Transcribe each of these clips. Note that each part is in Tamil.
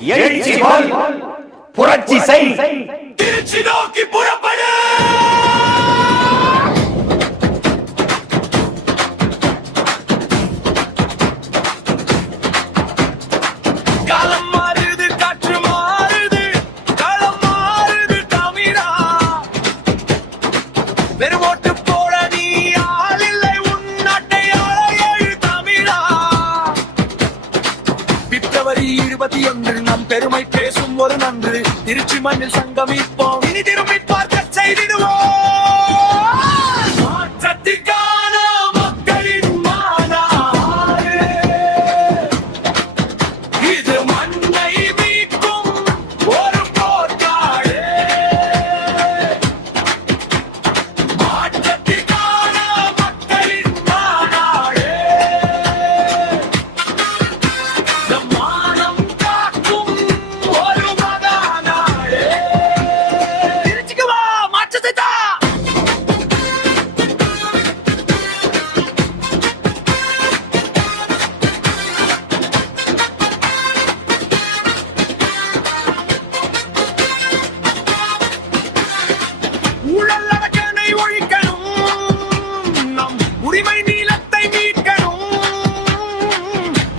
எழுச்சி புரட்சி செய். பிப்ரவரி இருபத்தி ஒன்று. நம் பெருமை பேசும் ஒரு நன்று. திருச்சி மண்ணில் சங்கமிப்போம். இனி திரும்பிப்போம்.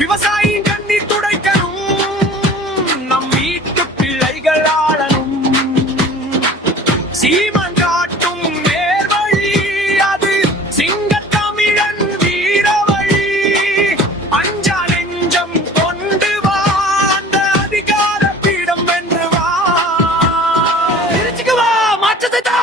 விவசாயியின் கண்ணீர் துடைக்கணும். நம் வீட்டு பிள்ளைகள் ஆளணும். சீமன் காட்டும் நேர்வழி அது சிங்க தமிழன் வீரவழி. அஞ்சா நெஞ்சம் கொண்டு வா அந்த அதிகார பீடம் வென்று வா. வா மாற்றத்தை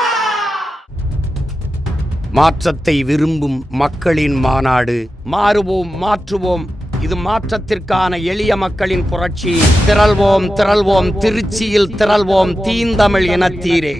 மாற்றத்தை விரும்பும் மக்களின் மாநாடு. மாறுவோம் மாற்றுவோம். இது மாற்றத்திற்கான எளிய மக்களின் புரட்சி. திரள்வோம் திரள்வோம் திருச்சியில் திரள்வோம் தீந்தமிழ் இனத்தீரே.